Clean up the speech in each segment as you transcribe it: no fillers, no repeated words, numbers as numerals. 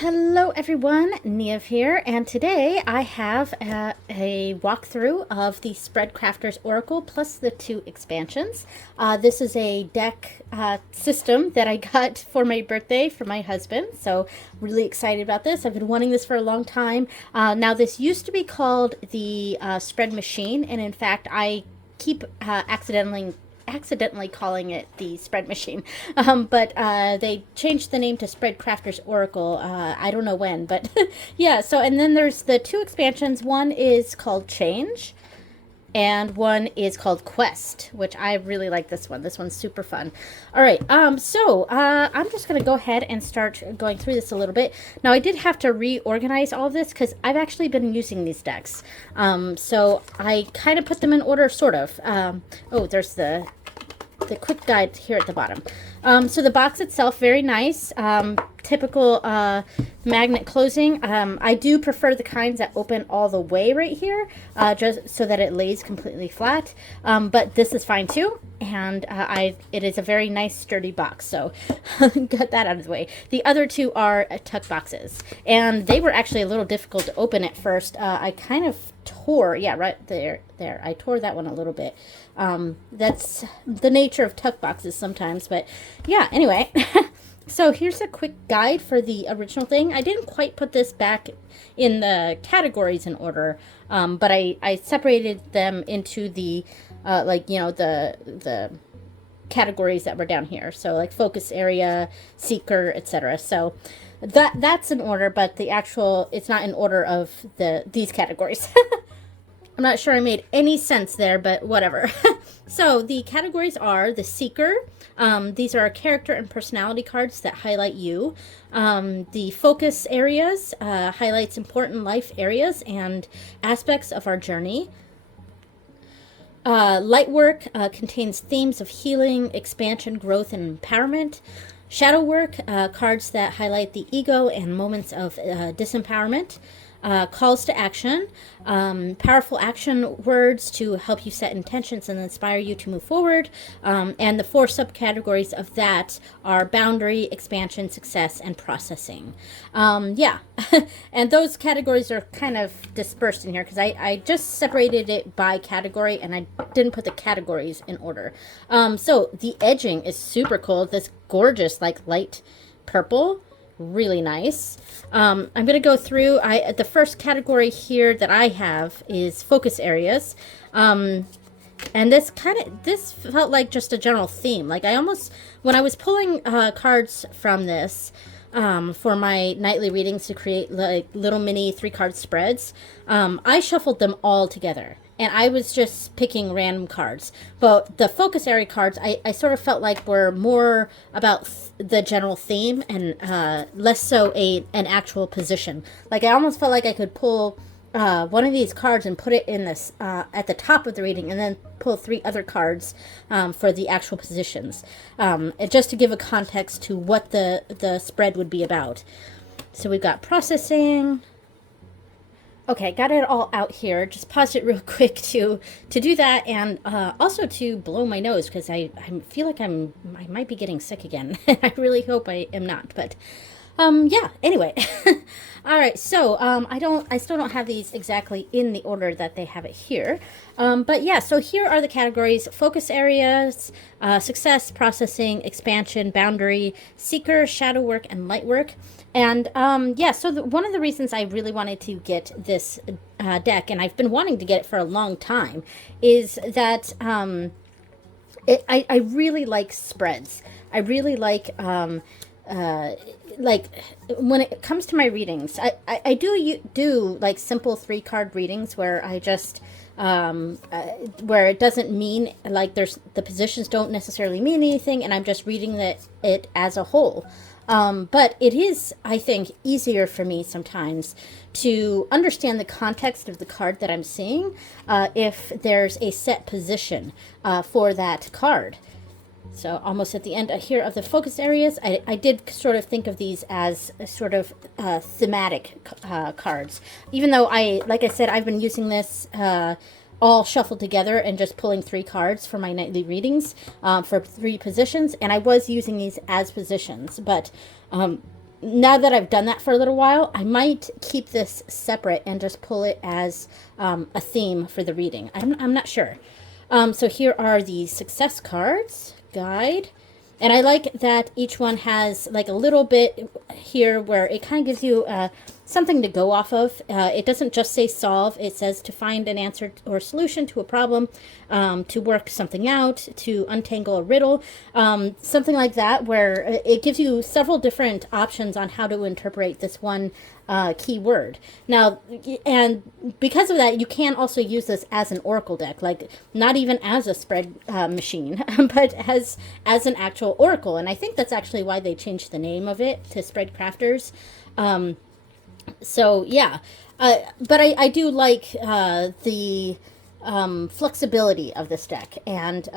Hello everyone, Niev here, and today I have a walkthrough of the Spreadcrafters Oracle plus the two expansions. This is a deck system that I got for my birthday from my husband, so really excited about this. I've been wanting this for a long time. Now this used to be called the Spread Machine, and in fact I keep accidentally calling it the Spread Machine. But they changed the name to Spread Crafters Oracle. I don't know when, but yeah. So, and then there's the two expansions. One is called Change, and one is called Quest, which I really like this one. This one's super fun. All right, so I'm just going to go ahead and start going through this a little bit. Now, I did have to reorganize all of this because I've actually been using these decks. So I kind of put them in order, sort of. Oh, there's the quick guide here at the bottom. So the box itself, very nice. Typical magnet closing. I do prefer the kinds that open all the way right here, just so that it lays completely flat. But this is fine too. And it is a very nice sturdy box, so got that out of the way. The other two are tuck boxes, and they were actually a little difficult to open at first. I kind of tore, yeah, right there. I tore that one a little bit. That's the nature of tuck boxes sometimes, but yeah, anyway. So here's a quick guide for the original thing. I didn't quite put this back in the categories in order, but I separated them into the, the categories that were down here. So like focus area, seeker, etc. So that's in order, but the actual, it's not in order of these categories. I'm not sure I made any sense there, but whatever. So the categories are the Seeker. These are character and personality cards that highlight you. The focus areas highlights important life areas and aspects of our journey. Lightwork contains themes of healing, expansion, growth, and empowerment. Shadow work, cards that highlight the ego and moments of disempowerment. Calls to action, powerful action words to help you set intentions and inspire you to move forward. And the four subcategories of that are boundary, expansion, success, and processing. Yeah, and those categories are kind of dispersed in here because I just separated it by category and I didn't put the categories in order. So the edging is super cool. This gorgeous, like light purple. Really nice. I'm going to go through, the first category here that I have is focus areas. And this felt like just a general theme. Like when I was pulling cards from this for my nightly readings to create like little mini 3-card spreads, I shuffled them all together. And I was just picking random cards. But the focus area cards, I sort of felt like were more about the general theme and less so an actual position. Like I almost felt like I could pull one of these cards and put it in this at the top of the reading and then pull 3 other cards for the actual positions. Just to give a context to what the spread would be about. So we've got processing. Okay, got it all out here. Just paused it real quick to do that, and also to blow my nose because I feel like I might be getting sick again. I really hope I am not, but yeah. Anyway, all right. So I still don't have these exactly in the order that they have it here, but yeah. So here are the categories: focus areas, success, processing, expansion, boundary, seeker, shadow work, and light work. And yeah, so one of the reasons I really wanted to get this deck, and I've been wanting to get it for a long time, is that I really like spreads. I really like when it comes to my readings, I do like simple 3-card readings where I just where it doesn't mean like the positions don't necessarily mean anything, and I'm just reading it as a whole. But it is, I think, easier for me sometimes to understand the context of the card that I'm seeing if there's a set position for that card. So almost at the end here of the focus areas, I did sort of think of these as sort of thematic cards. Even though like I said, I've been using this all shuffled together and just pulling 3 cards for my nightly readings for 3 positions. And I was using these as positions, but now that I've done that for a little while, I might keep this separate and just pull it as a theme for the reading. I'm not sure. So here are the success cards guide. And I like that each one has like a little bit here where it kind of gives you something to go off of. It doesn't just say solve. It says to find an answer or solution to a problem, to work something out, to untangle a riddle, something like that, where it gives you several different options on how to interpret this one key word. Now, and because of that, you can also use this as an oracle deck, like not even as a spread machine, but as an actual oracle. And I think that's actually why they changed the name of it to Spread Crafters. So yeah, but I do like the flexibility of this deck, and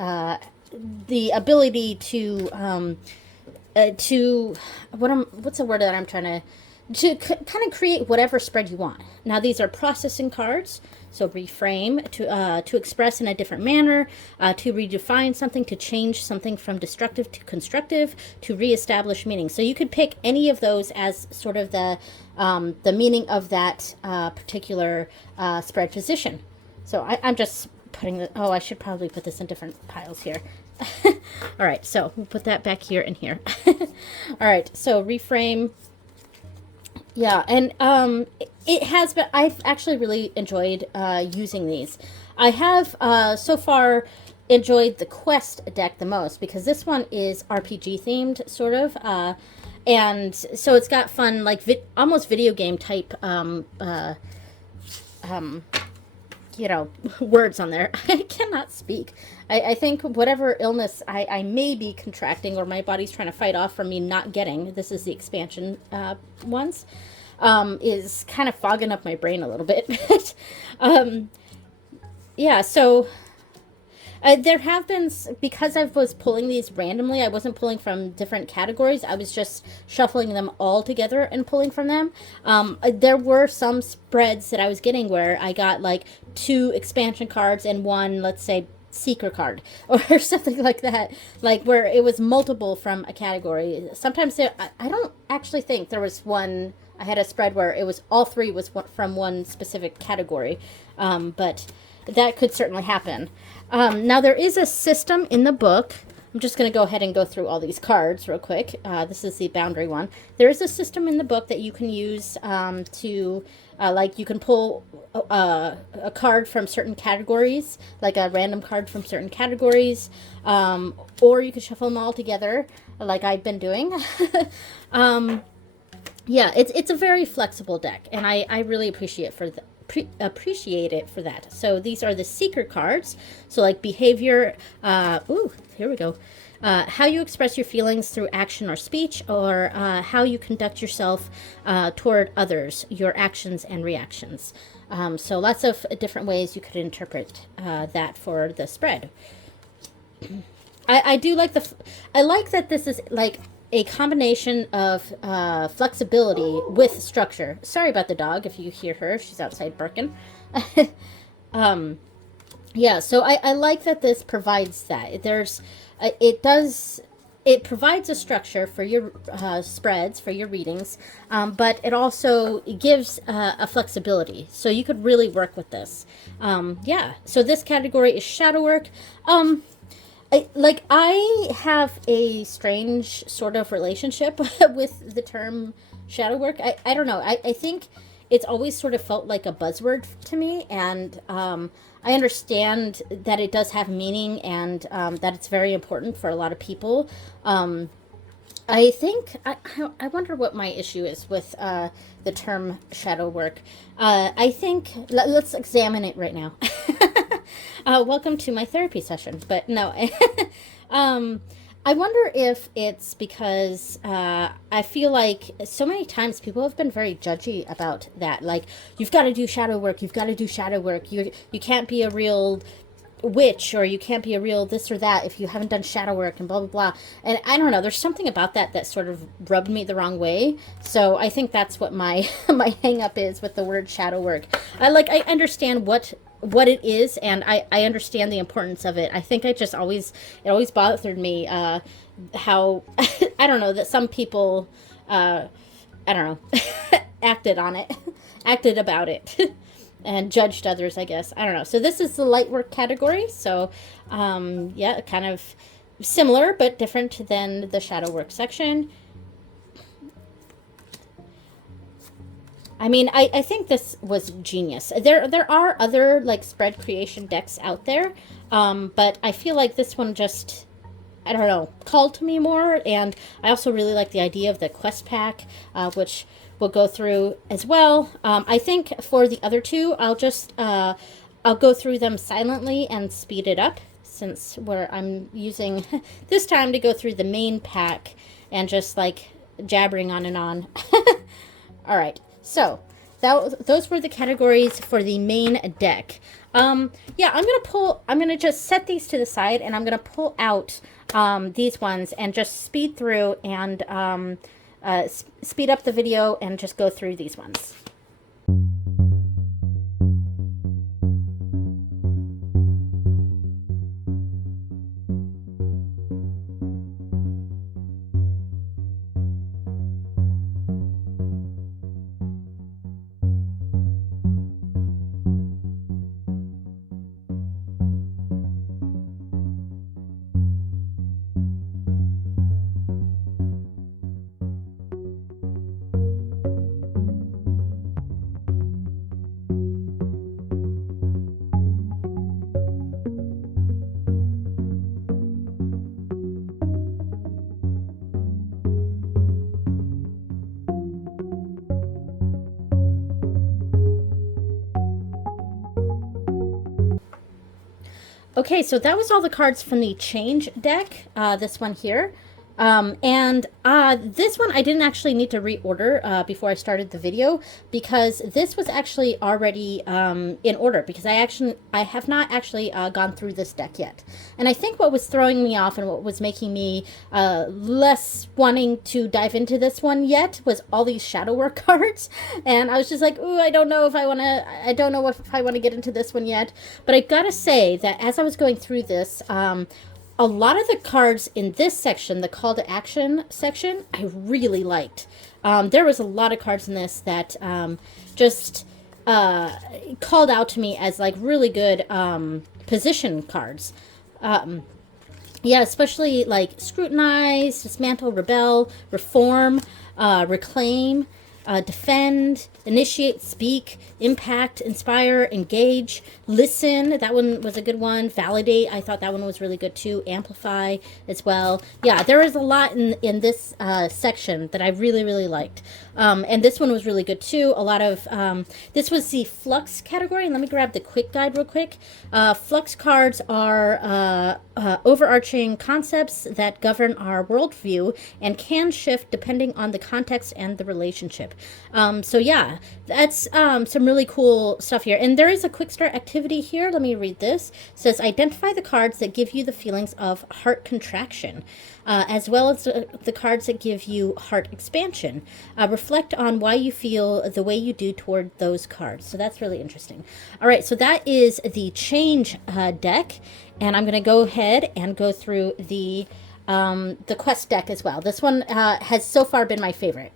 the ability to what's the word that I'm trying to kind of create whatever spread you want. Now these are processing cards, so reframe to express in a different manner, to redefine something, to change something from destructive to constructive, to reestablish meaning. So you could pick any of those as sort of the meaning of that particular spread position. So I'm just putting the, oh, I should probably put this in different piles here. All right, so we'll put that back here and here. All right, so reframe. Yeah, and it has been, I've actually really enjoyed using these. I have so far enjoyed the Quest deck the most, because this one is RPG themed, sort of. And so it's got fun, like almost video game type, words on there. I cannot speak. I think whatever illness I may be contracting, or my body's trying to fight off from me not getting, this is the expansion ones, is kind of fogging up my brain a little bit. Yeah, so there have been, because I was pulling these randomly, I wasn't pulling from different categories. I was just shuffling them all together and pulling from them. There were some spreads that I was getting where I got like 2 expansion cards and 1, let's say, seeker card or something like that, like where it was multiple from a category. Sometimes I don't actually think there was one. I had a spread where it was all 3 was from one specific category, but that could certainly happen. Now there is a system in the book. I'm just going to go ahead and go through all these cards real quick. This is the boundary one. There is a system in the book that you can use to, like, you can pull a card from certain categories, like a random card from certain categories, or you can shuffle them all together, like I've been doing. Yeah, it's a very flexible deck, and I really appreciate it for that. So these are the seeker cards. So like behavior, here we go. How you express your feelings through action or speech, or how you conduct yourself toward others, your actions and reactions. So lots of different ways you could interpret that for the spread. I do like I like that this is like a combination of flexibility with structure. Sorry about the dog if you hear her. She's outside barking. Yeah, so I like that this provides that. It provides a structure for your spreads, for your readings, but it also gives a flexibility. So you could really work with this. Yeah, so this category is shadow work. I have a strange sort of relationship with the term shadow work. I don't know. I think it's always sort of felt like a buzzword to me, and I understand that it does have meaning, and that it's very important for a lot of people. I think, I wonder what my issue is with the term shadow work. I think, let's examine it right now. Welcome to my therapy session, but no. I wonder if it's because I feel like so many times people have been very judgy about that. Like, you've got to do shadow work, you've got to do shadow work. You can't be a real witch, or you can't be a real this or that if you haven't done shadow work, and blah blah blah. And I don't know, there's something about that sort of rubbed me the wrong way. So I think that's what my my hang up is with the word shadow work. I understand what it is, and I understand the importance of it. I think it always bothered me how I don't know, that some people I don't know, acted on it, acted about it, and judged others, I guess. I don't know. So this is the light work category. So, yeah, kind of similar but different than the shadow work section. I mean, I think this was genius. There are other like spread creation decks out there, but I feel like this one just, I don't know, called to me more. And I also really like the idea of the quest pack, which we'll go through as well. I think for the other two, I'll go through them silently and speed it up, since I'm using this time to go through the main pack and just like jabbering on and on. All right. So those were the categories for the main deck. Yeah, I'm gonna just set these to the side, and I'm gonna pull out these ones and just speed through and speed up the video and just go through these ones. Okay, so that was all the cards from the Change deck, this one here. And this one I didn't actually need to reorder before I started the video, because this was actually already in order, because I have not actually gone through this deck yet. And I think what was throwing me off and what was making me less wanting to dive into this one yet was all these shadow work cards. And I was just like, ooh, I don't know if I want to get into this one yet. But I gotta say that as I was going through this, a lot of the cards in this section, the call to action section, I really liked. There was a lot of cards in this that just called out to me as like really good position cards. Yeah, especially like Scrutinize, Dismantle, Rebel, Reform, Reclaim, Defend, Initiate, Speak, Impact, Inspire, Engage, Listen. That one was a good one. Validate. I thought that one was really good too. Amplify as well. Yeah, there was a lot in this section that I really, really liked. And this one was really good too. A lot of, this was the Flux category. And let me grab the quick guide real quick. Flux cards are overarching concepts that govern our worldview and can shift depending on the context and the relationship. So yeah, that's some really cool stuff here. And there is a quick start activity here. Let me read this. It says, identify the cards that give you the feelings of heart contraction, as well as the cards that give you heart expansion. Reflect on why you feel the way you do toward those cards. So that's really interesting. All right, so that is the Change deck. And I'm going to go ahead and go through the Quest deck as well. This one has so far been my favorite.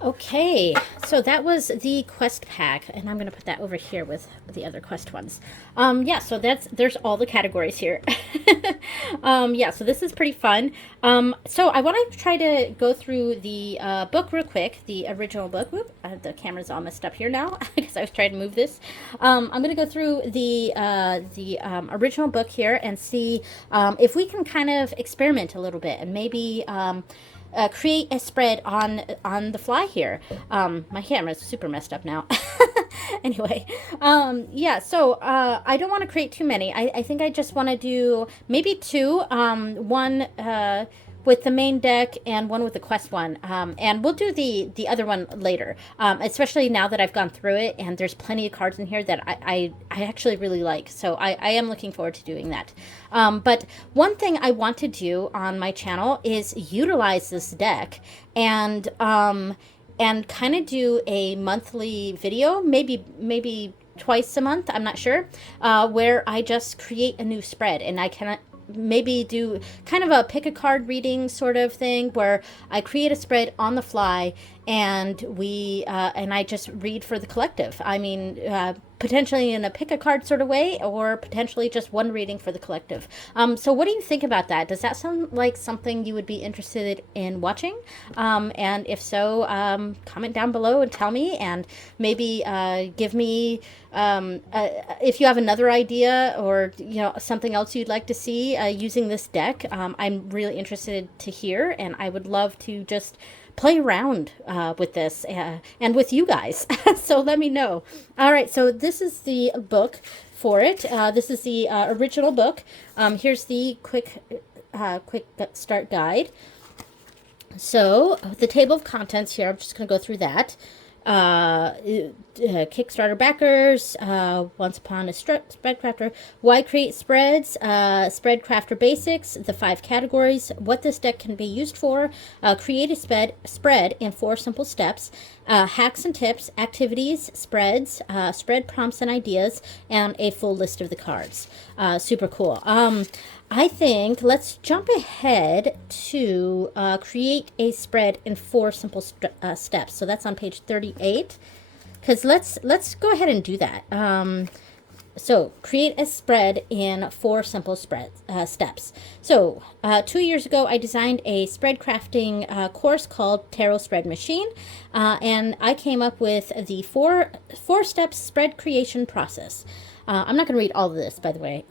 Okay, so that was the Quest pack, and I'm going to put that over here with the other quest ones. Yeah, so there's all the categories here. Yeah, so this is pretty fun. So I want to try to go through the book real quick, the original book. Whoop, the camera's all messed up here now because I was trying to move this. I'm going to go through the original book here and see if we can kind of experiment a little bit and maybe create a spread on the fly here. My camera's super messed up now. Anyway, yeah, so I don't want to create too many. I think I just want to do maybe two, one with the main deck and one with the quest one. And we'll do the other one later, especially now that I've gone through it and there's plenty of cards in here that I actually really like. So I am looking forward to doing that. But one thing I want to do on my channel is utilize this deck and kind of do a monthly video, maybe twice a month, I'm not sure, where I just create a new spread and I can maybe do kind of a pick a card reading sort of thing where I create a spread on the fly and and I just read for the collective. I mean, potentially in a pick a card sort of way or potentially just one reading for the collective. So what do you think about that? Does that sound like something you would be interested in watching? And if so, comment down below and tell me, and maybe give me if you have another idea or something else you'd like to see using this deck. I'm really interested to hear, and I would love to just play around with this and with you guys. So let me know. All right, so this is the book for it. This is the original book. Here's the quick start guide. So the table of contents here, I'm just going to go through that. Kickstarter backers, Once Upon a Spreadcrafter, why create spreads, Spreadcrafter basics, the 5 categories, what this deck can be used for, create a spread in 4 simple steps, hacks and tips, activities, spreads, spread prompts and ideas, and a full list of the cards. Super cool. I think let's jump ahead to create a spread in 4 simple steps. So that's on page 38. Because let's go ahead and do that. So create a spread in 4 simple steps. So 2 years ago, I designed a spread crafting course called Tarot Spread Machine, and I came up with the four-step spread creation process. I'm not going to read all of this, by the way.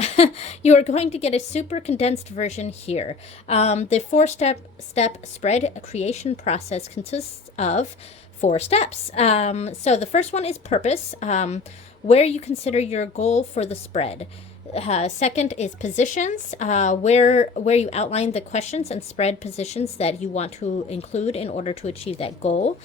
You are going to get a super condensed version here. The 4-step spread creation process consists of 4 steps. So the first one is purpose, where you consider your goal for the spread. Second is positions, where you outline the questions and spread positions that you want to include in order to achieve that goal.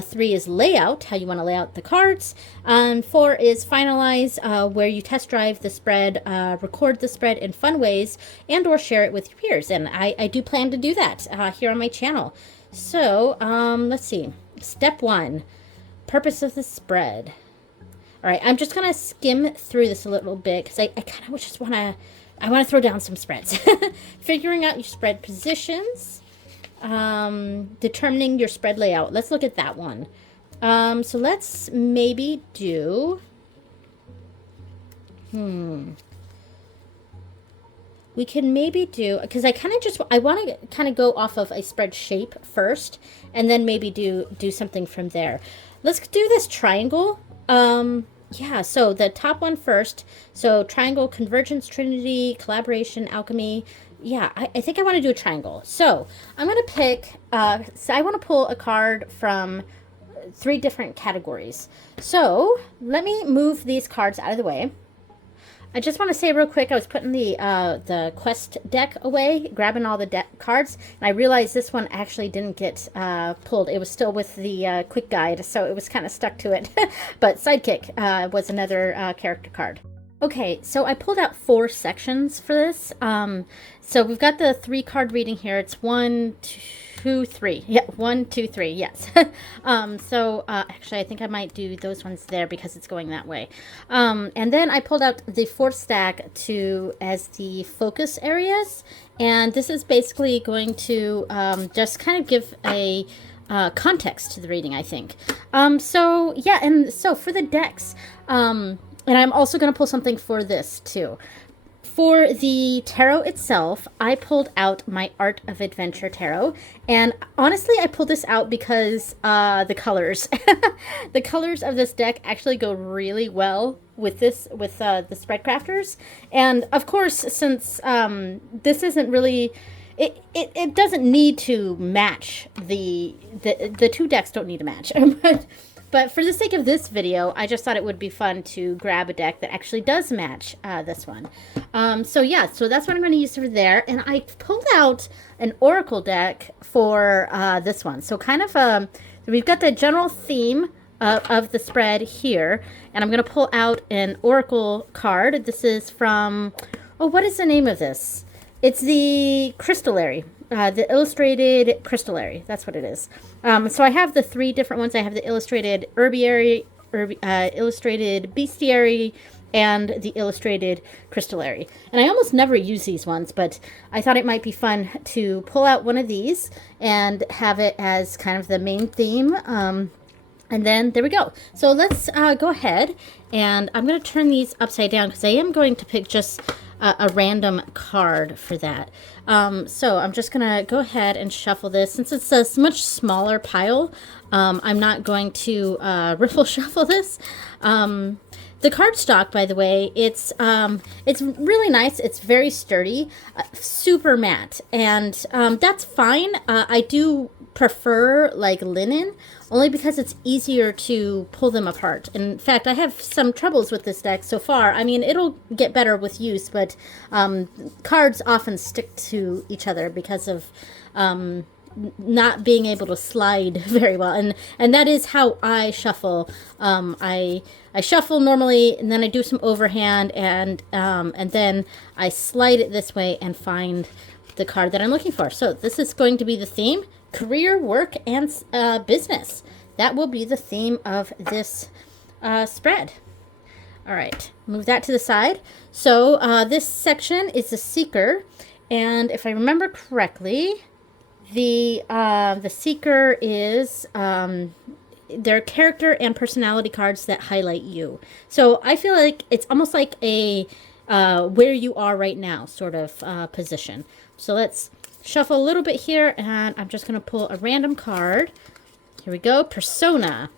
3 is layout, how you want to lay out the cards. 4 is finalize, where you test drive the spread, record the spread in fun ways, and or share it with your peers. And I do plan to do that here on my channel. So let's see. Step 1, purpose of the spread. All right, I'm just going to skim through this a little bit because I kind of just want to throw down some spreads. Figuring out your spread positions. Determining your spread layout. Let's look at that one. So let's maybe do, we can maybe do, because I want to kind of go off of a spread shape first, and then maybe do something from there. Let's do this triangle. Yeah, so the top one first. So triangle, convergence, trinity, collaboration, alchemy. Yeah, I think I want to do a triangle. So I'm going to pick, so I want to pull a card from 3 different categories. So let me move these cards out of the way. I just want to say real quick, I was putting the quest deck away, grabbing all the cards, and I realized this one actually didn't get pulled. It was still with the quick guide, so it was kind of stuck to it. But Sidekick was another character card. Okay, so I pulled out 4 sections for this. So we've got the 3 card reading here. It's 1, 2, 3. Yeah, 1, 2, 3. Yes. So actually, I think I might do those ones there because it's going that way. And then I pulled out the 4th stack as the focus areas, and this is basically going to just kind of give a context to the reading, I think. So yeah, and so for the decks. And I'm also going to pull something for this too. For the tarot itself, I pulled out my Art of Adventure tarot, and honestly, I pulled this out because the colors, the colors of this deck actually go really well with this, with the Spread Crafters, and of course, since this isn't really, it doesn't need to match the two decks don't need to match, but for the sake of this video, I just thought it would be fun to grab a deck that actually does match this one. So yeah, so that's what I'm going to use for there. And I pulled out an Oracle deck for this one. So kind of, we've got the general theme of the spread here. And I'm going to pull out an Oracle card. This is from, oh, what is the name of this? It's the Crystallary. The illustrated Crystallary. That's what it is. So I have the three different ones. I have the illustrated Herbiary, illustrated Bestiary, and the illustrated Crystallary. And I almost never use these ones, but I thought it might be fun to pull out one of these and have it as kind of the main theme. And then there we go. So let's go ahead, and I'm going to turn these upside down because I am going to pick just a random card for that. So I'm just going to go ahead and shuffle this. Since it's a much smaller pile, I'm not going to riffle shuffle this. The cardstock, by the way, it's really nice. It's very sturdy, super matte, and that's fine. I do prefer like linen, only because it's easier to pull them apart. In fact, I have some troubles with this deck so far. I mean, it'll get better with use, but cards often stick to each other because of not being able to slide very well, and that is how I shuffle. I shuffle normally, and then I do some overhand, and then I slide it this way and find the card that I'm looking for. So this is going to be the theme: career, work, and business. That will be the theme of this spread. All right, move that to the side. So this section is the Seeker, and if I remember correctly, the Seeker is their character and personality cards that highlight you. So I feel like it's almost like a where you are right now sort of position. So let's shuffle a little bit here, and I'm just going to pull a random card. Here we go, Persona.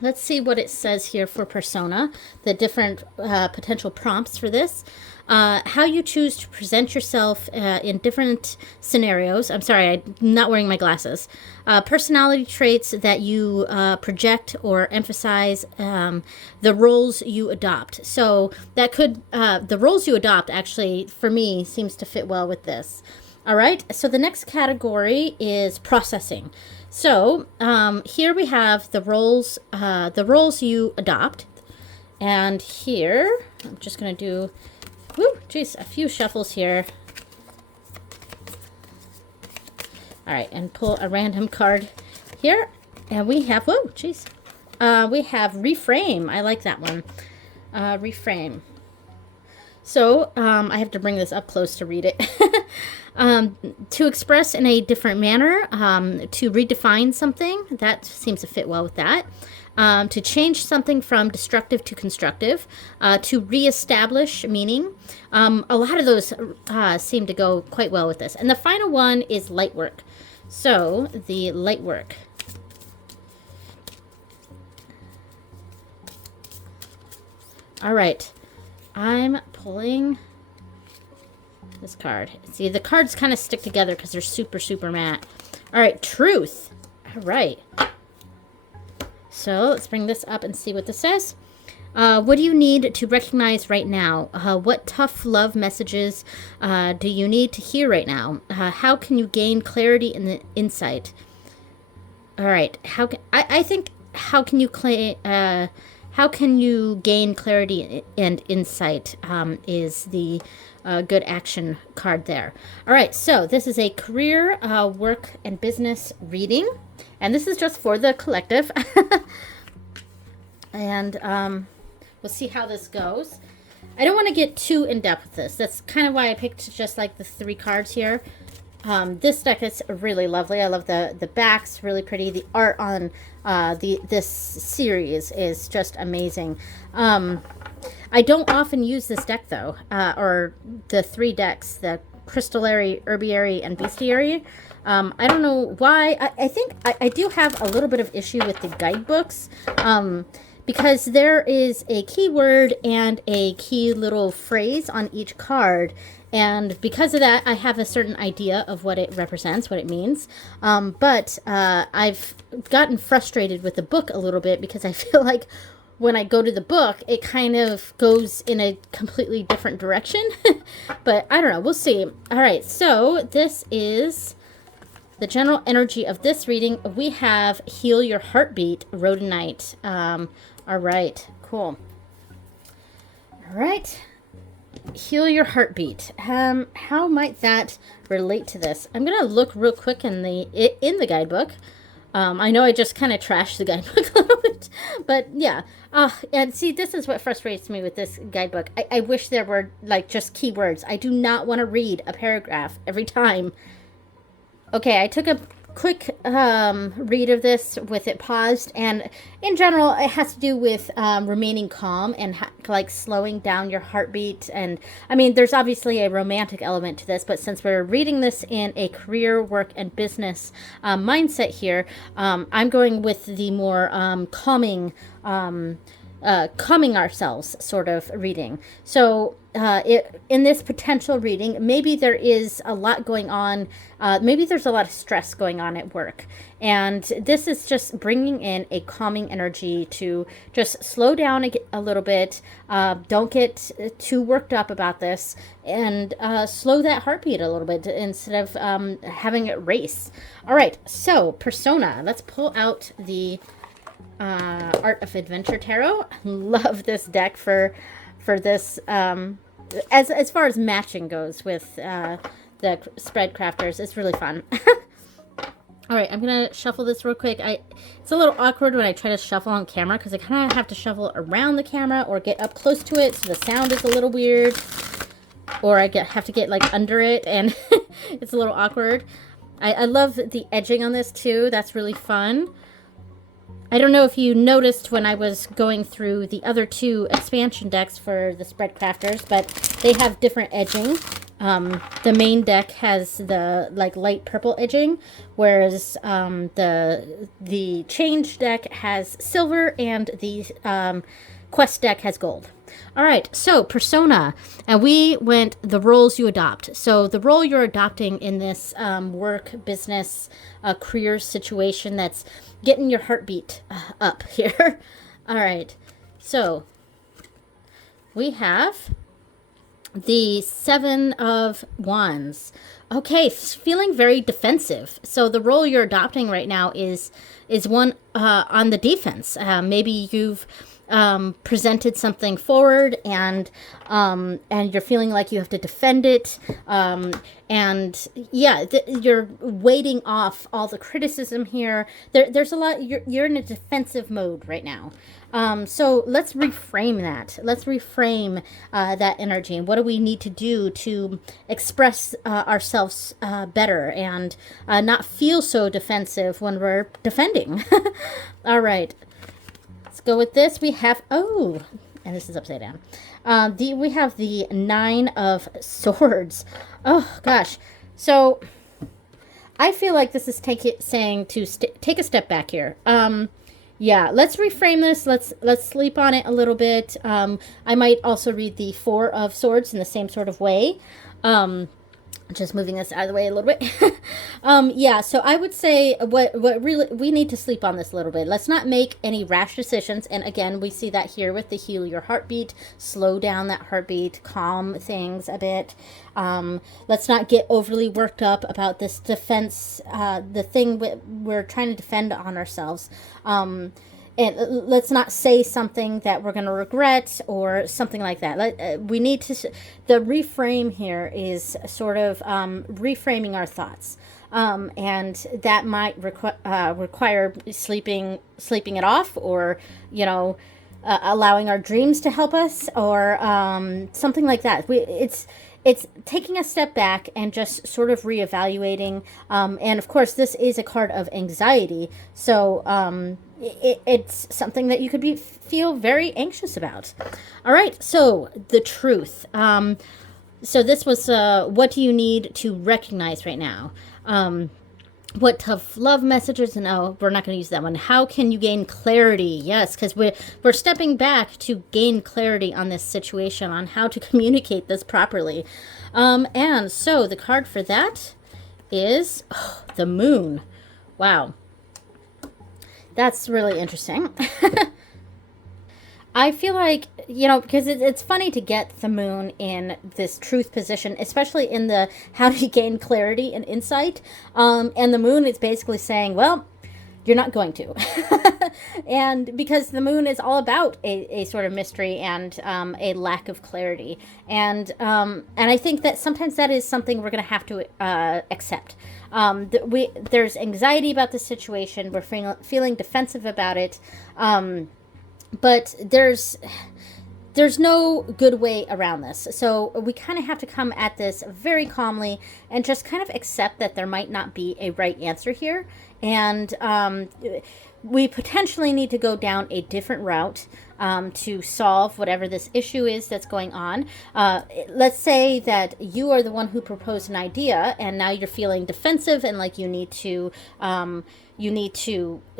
Let's see what it says here for Persona, the different potential prompts for this. How you choose to present yourself in different scenarios. I'm sorry, I'm not wearing my glasses. Personality traits that you project or emphasize, the roles you adopt. So that could, the roles you adopt actually, for me, seems to fit well with this. All right, so the next category is processing. So here we have the roles you adopt. And here, I'm just going to do, whoo, geez, a few shuffles here. All right, and pull a random card here. And we have, whoa, geez. We have Reframe. I like that one. Reframe. So I have to bring this up close to read it. To express in a different manner, to redefine something, that seems to fit well with that. To change something from destructive to constructive, to reestablish meaning. A lot of those seem to go quite well with this. And the final one is light work. So the light work. All right, I'm pulling this card. See, the cards kind of stick together because they're super, super matte. All right, Truth. All right. So let's bring this up and see what this says. What do you need to recognize right now? What tough love messages do you need to hear right now? How can you gain clarity and insight? All right. I think how can you gain clarity and insight is the good action card there. All right, so this is a career, work, and business reading. And this is just for the collective. And we'll see how this goes. I don't want to get too in-depth with this. That's kind of why I picked just like the 3 cards here. This deck is really lovely. I love the backs, really pretty. The art on this series is just amazing. I don't often use this deck though, or the 3 decks, the Crystallary, Herbiary, and Bestiary. I don't know why. I think I do have a little bit of issue with the guidebooks, because there is a keyword and a key little phrase on each card. And because of that, I have a certain idea of what it represents, what it means. But I've gotten frustrated with the book a little bit because I feel like when I go to the book, it kind of goes in a completely different direction. But I don't know. We'll see. All right. So this is the general energy of this reading. We have Heal Your Heartbeat, Rhodonite. All right. Cool. All right. Heal Your Heartbeat. How might that relate to this? I'm gonna look real quick in the guidebook. I know I just kind of trashed the guidebook a little bit, but yeah. And see, this is what frustrates me with this guidebook. I wish there were like just keywords. I do not want to read a paragraph every time. Okay, I took a quick read of this with it paused, and in general it has to do with remaining calm and like slowing down your heartbeat. And I mean, there's obviously a romantic element to this, but since we're reading this in a career, work, and business mindset here, I'm going with the more calming ourselves sort of reading. So in this potential reading, maybe there is a lot going on. Maybe there's a lot of stress going on at work. And this is just bringing in a calming energy to just slow down a little bit. Don't get too worked up about this, and slow that heartbeat a little bit instead of having it race. All right, so Persona. Let's pull out the Art of Adventure Tarot. Love this deck for this, as far as matching goes with the spread crafters. It's really fun. All right, I'm gonna shuffle this real quick. It's a little awkward when I try to shuffle on camera because I kind of have to shuffle around the camera or get up close to it, so the sound is a little weird, or I have to get like under it, and it's a little awkward. I love the edging on this too. That's really fun. I don't know if you noticed when I was going through the other 2 expansion decks for the spread crafters, but they have different edging. The main deck has the like light purple edging, whereas the change deck has silver, and the quest deck has gold. All right, so Persona, and we went the roles you adopt. So the role you're adopting in this work, business, career situation that's getting your heartbeat up here. All right, so we have the 7 of Wands. Okay, feeling very defensive. So the role you're adopting right now is one on the defense. Maybe you've presented something forward, and you're feeling like you have to defend it, and yeah, you're waiting off all the criticism here. There's a lot. You're in a defensive mode right now. So let's reframe that. Let's reframe that energy. And what do we need to do to express ourselves better and not feel so defensive when we're defending? All right. Go with this. We have and this is upside down. We have the 9 of Swords. Oh gosh. So I feel like this is saying to take a step back here. Yeah, let's reframe this. Let's sleep on it a little bit. I might also read the 4 of Swords in the same sort of way. Just moving this out of the way a little bit. Yeah, so I would say what really we need to sleep on this a little bit. Let's not make any rash decisions. And again, we see that here with the Heal Your Heartbeat. Slow down that heartbeat, calm things a bit. Let's not get overly worked up about this defense, the thing we're trying to defend on ourselves. And let's not say something that we're going to regret or something like that. We need to, the reframe here is sort of reframing our thoughts. And that might require sleeping it off, or, allowing our dreams to help us, or something like that. it's taking a step back and just sort of reevaluating. And of course, this is a card of anxiety, so it's something that you could feel very anxious about. All right, so the truth. So this was what do you need to recognize right now? What tough love messages? No, we're not going to use that one. How can you gain clarity? Yes, because we're stepping back to gain clarity on this situation, on how to communicate this properly. And so the card for that is the Moon. Wow, that's really interesting. I feel like, because it's funny to get the Moon in this truth position, especially in the how do you gain clarity and insight. And the Moon is basically saying, well, you're not going to. And because the Moon is all about a sort of mystery and a lack of clarity. And I think that sometimes that is something we're going to have to accept. There's anxiety about the situation. We're feeling defensive about it. But there's no good way around this. So we kind of have to come at this very calmly and just kind of accept that there might not be a right answer here. And we potentially need to go down a different route to solve whatever this issue is that's going on. Let's say that you are the one who proposed an idea and now you're feeling defensive and like you need to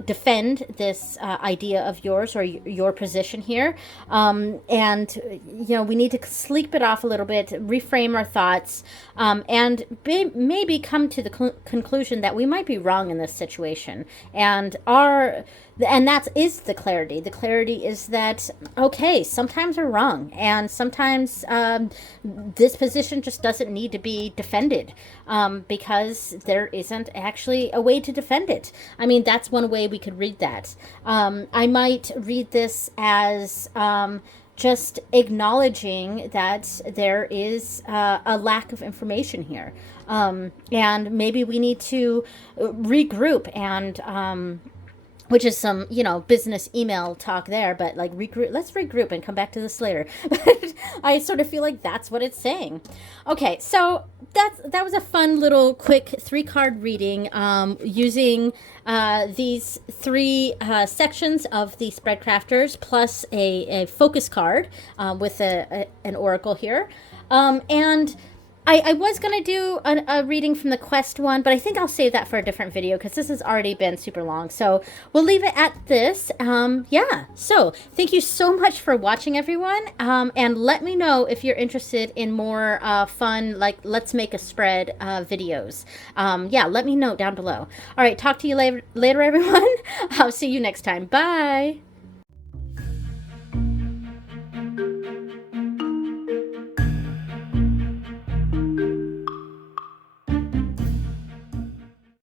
defend this idea of yours or your position here. And, we need to sleep it off a little bit, reframe our thoughts, and maybe come to the conclusion that we might be wrong in this situation. And that is the clarity. The clarity is that, okay, sometimes we're wrong. And sometimes this position just doesn't need to be defended because there isn't actually a way to defend it. I mean, that's one way we could read that. I might read this as just acknowledging that there is a lack of information here. And maybe we need to regroup and which is some, business email talk there, but like let's regroup and come back to this later. But I sort of feel like that's what it's saying. Okay, so that was a fun little quick 3-card reading using these 3 sections of the Spread Crafters plus a focus card with an oracle here. And I was going to do a reading from the Quest one, but I think I'll save that for a different video because this has already been super long. So we'll leave it at this. Yeah, so thank you so much for watching, everyone. And let me know if you're interested in more fun, like Let's Make a Spread videos. Yeah, let me know down below. All right, talk to you later, everyone. I'll see you next time. Bye.